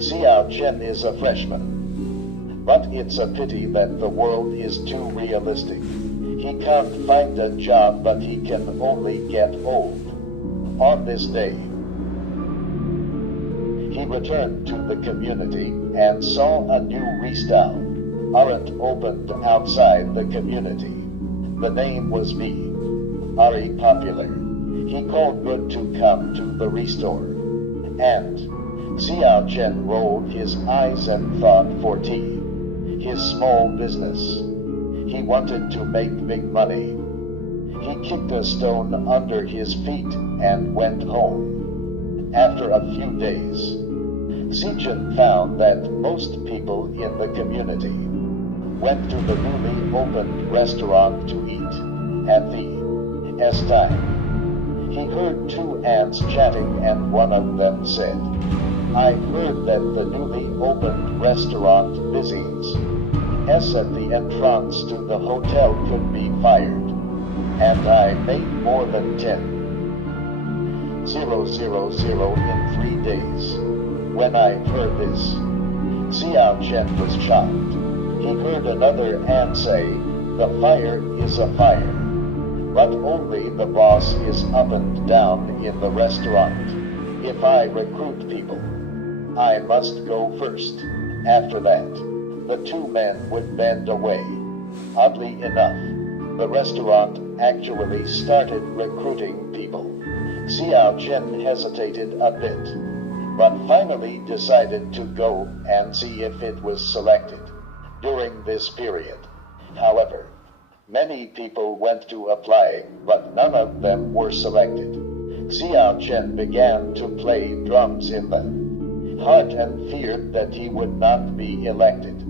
Xiao Chen is a freshman. But it's a pity that the world is too realistic. He can't find a job, but he can only get old. On this day, he returned to the community and saw a new restaurant opened outside the community. The name was very popular. He called Good to come to the restore. And Xiao Chen rolled his eyes and thought for tea. His small business. He wanted to make big money. He kicked a stone under his feet and went home. After a few days, Xiaochen found that most people in the community went to the newly opened restaurant to eat. At the time, he heard two ants chatting, and one of them said, "I heard that the newly opened restaurant business at the entrance to the hotel could be fired, and I made more than 10,000 in 3 days. When I heard this, Xiao Chen was shocked. He heard another ant say, "The fire is a fire, but only the boss is up and down in the restaurant. If I recruit people, I must go first. After that, the two men would bend away." Oddly enough, the restaurant actually started recruiting people. Xiao Chen hesitated a bit, but finally decided to go and see if it was selected. During this period, however, many people went to apply, but none of them were selected. Xiao Chen began to play drums in the heart and feared that he would not be elected.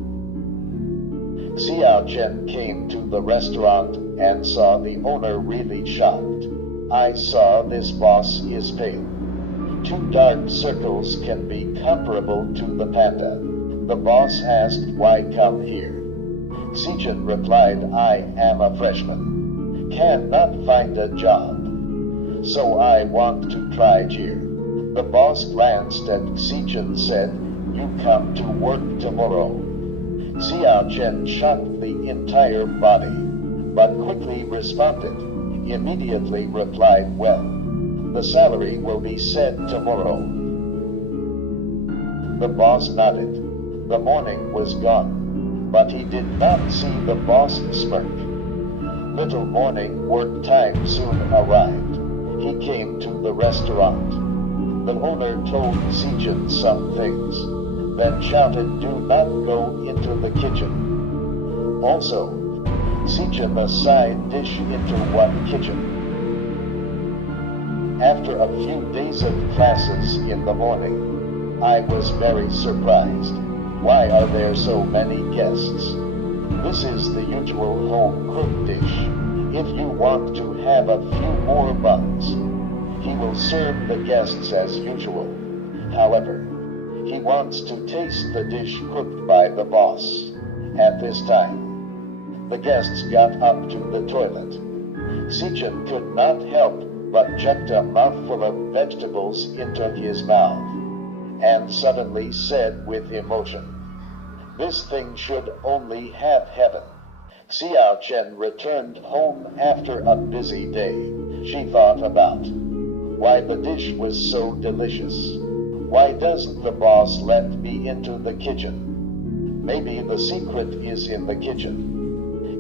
Xiao Chen came to the restaurant and saw the owner really shocked. "I saw this boss is pale. 2 dark circles can be comparable to the panda." The boss asked, "Why come here?" Xiaochen replied, "I am a freshman. Cannot find a job. So I want to try here." The boss glanced at Xiaochen and said, "You come to work tomorrow." Xiao Chen shocked the entire body, but quickly responded. Immediately replied, "Well, the salary will be set tomorrow." The boss nodded. The morning was gone, but he did not see the boss smirk. Little morning work time soon arrived. He came to the restaurant. The owner told Xiaochen some things, then shouted, "Do not go into the kitchen." Also, Xiaochen a side dish into one kitchen. After a few days of classes in the morning, I was very surprised. Why are there so many guests? This is the usual home-cooked dish. If you want to have a few more buns, he will serve the guests as usual. However, he wants to taste the dish cooked by the boss. At this time, the guests got up to the toilet. Xiaochen could not help but chucked a mouthful of vegetables into his mouth, and suddenly said with emotion, "This thing should only have heaven." Xiao Chen returned home after a busy day. She thought about why the dish was so delicious. Why doesn't the boss let me into the kitchen? Maybe the secret is in the kitchen.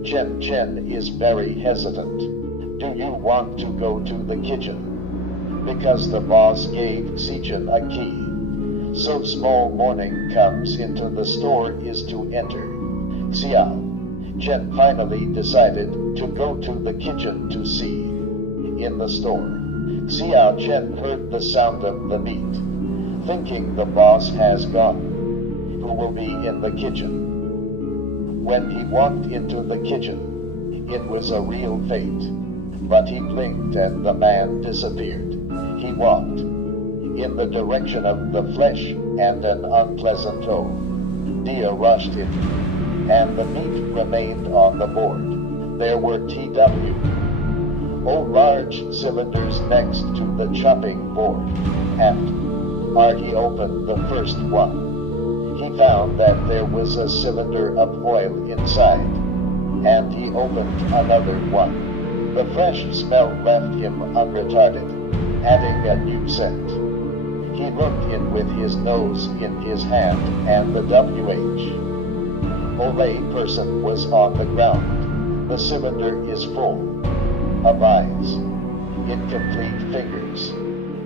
Chen is very hesitant. "Do you want to go to the kitchen?" Because the boss gave Xiaochen a key. So small morning comes into the store is to enter. Xiao Chen finally decided to go to the kitchen to see. In the store, Xiao Chen heard the sound of the meat. Thinking the boss has gone, who will be in the kitchen? When he walked into the kitchen, it was a real fate. But he blinked and the man disappeared. He walked in the direction of the flesh, and an unpleasant odor rushed in, and the meat remained on the board. There were large cylinders next to the chopping board, and he opened the first one. He found that there was a cylinder of oil inside, and he opened another one. The fresh smell left him unretarded, adding a new scent. He looked in with his nose in his hand, and the WH. Olay person was on the ground. The cylinder is full of eyes, incomplete fingers,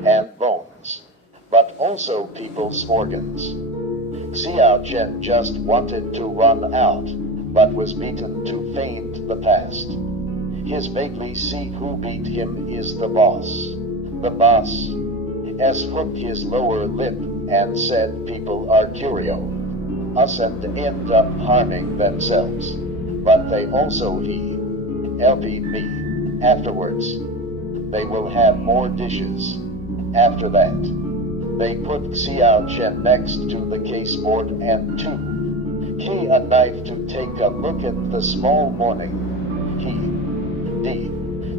and bones, but also people's organs. Xiao Chen just wanted to run out, but was beaten to feign the past. His vaguely see who beat him is the boss. The boss has hooked his lower lip and said people are curio us and end up harming themselves, but they also LP me afterwards. They will have more dishes. After that, they put Xiao Chen next to the caseboard and a knife to take a look at the small morning.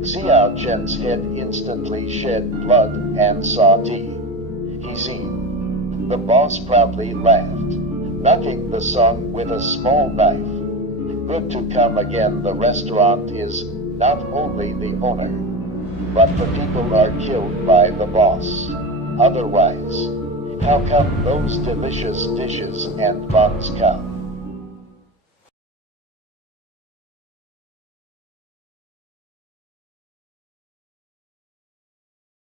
Xiao Chen's head instantly shed blood and saw he seen. The boss proudly laughed, knocking the song with a small knife. Good to come again. The restaurant is not only the owner, but the people are killed by the boss. Otherwise, how come those delicious dishes and buns come?